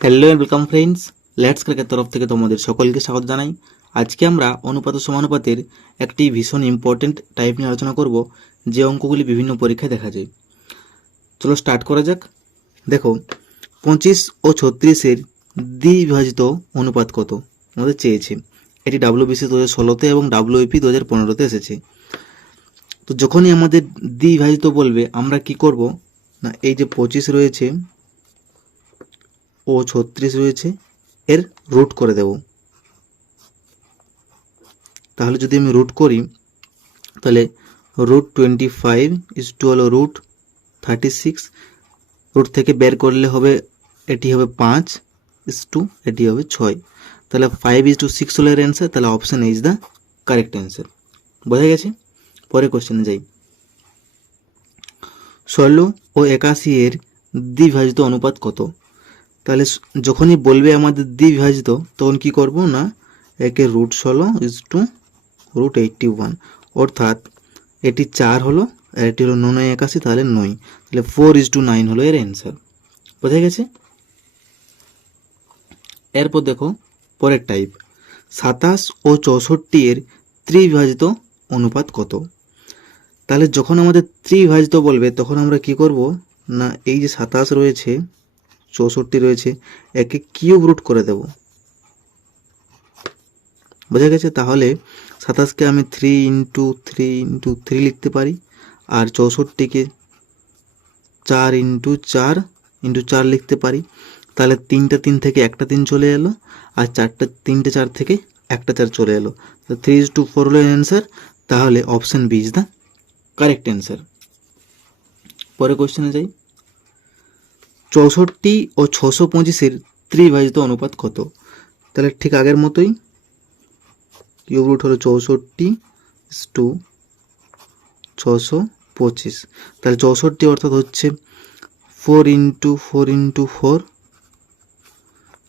Hello welcome friends let's cricket তরফ থেকে তোমাদের সকলকে স্বাগত জানাই। আজকে আমরা অনুপাত সমানুপাতের একটি ভীষণ ইম্পর্টেন্ট টাইপ নিয়ে আলোচনা করব, যে অঙ্কগুলি বিভিন্ন পরীক্ষায় দেখা যায়। চলো স্টার্ট করা যাক। দেখো, পঁচিশ ও ছত্রিশের দ্বিবিভাজিত অনুপাত কত? আমাদের চেয়েছে। এটি ডাব্লিউবিসি দু হাজার ষোলোতে এবং ডাব্লিউপি দু হাজার পনেরোতে এসেছে। তো যখনই আমাদের দ্বিবিভাজিত বলবে, আমরা কি করব? না, এই যে পঁচিশ রয়েছে, ও ছত্রিশ রয়েছে, এর রুট করে দেব। তাহলে যদি আমি রুট করি, তাহলে root twenty five is two হলো রুট থার্টি সিক্স রুট থেকে বের করলে হবে, এটি হবে পাঁচ ইস টু এটি হবে ছয়। তাহলে ফাইভ ইস টু সিক্স হলো এর অ্যান্সার তাহলে option is the correct answer বোঝা গেছে? পরে কোশ্চেনে যাই। ষোলো ও একাশি এর দ্বিভাজিত অনুপাত কত? তাহলে যখনই বলবে আমাদের দ্বিবিভাজিত তখন কি করব না? একে রুট ষোলো is two root eighty one অর্থাৎ এটি চার হলো, আর এটি হলো নয় একাশি, তাহলে নয়। তাহলে ফোর ইজ টু নাইন হলো এর অ্যান্সার বোঝা গেছে? এরপর দেখো, পরের টাইপ সাতাশ ও চৌষট্টি এর ত্রিবিভাজিত অনুপাত কত? তাহলে যখন আমাদের ত্রিবিভাজিত বলবে, তখন আমরা কি করব? না, এই যে সাতাশ রয়েছে, চৌষট্টি রয়েছে, একে কিউব রুট করে দেব। বোঝা গেছে? তাহলে সাতাশকে আমি three into three into three লিখতে পারি, আর চৌষট্টিকে চার ইন্টু চার ইন্টু চার লিখতে পারি। তাহলে তিনটা তিন থেকে একটা তিন চলে এলো, আর চারটা তিনটে চার থেকে একটা চার চলে এলো। থ্রি ইজ টু ফোর হলো অ্যান্সার, তাহলে option B is the correct answer পরে কোশ্চেনে যাই। চৌষট্টি ও ছশো পঁচিশের ত্রিভাজিত অনুপাত কত? তাহলে ঠিক আগের মতোই কিউব রুট হলো চৌষট্টি টু ছশো পঁচিশ। তাহলে চৌষট্টি অর্থাৎ হচ্ছে four into four into four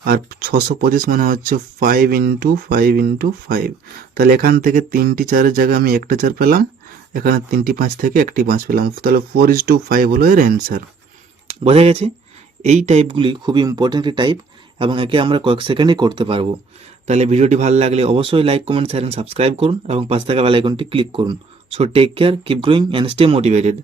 আর ছশো পঁচিশ মানে হচ্ছে five into five into five তাহলে এখান থেকে তিনটি চারের জায়গায় আমি একটা চার পেলাম, এখানে তিনটি পাঁচ থেকে একটি পাঁচ পেলাম। তাহলে ফোর ইস টু ফাইভ হলো এর অ্যান্সার বোঝা গেছে? এই টাইপগুলি খুবই ইম্পর্টেন্ট টাইপ এবং একে আমরা কয়েক সেকেন্ডে করতে পারব। তাহলে ভিডিওটি ভালো লাগলে অবশ্যই লাইক কমেন্ট শেয়ার সাবস্ক্রাইব করুন এবং পাঁচ থাকা বেল আইকনটি ক্লিক করুন। So take care keep growing and stay motivated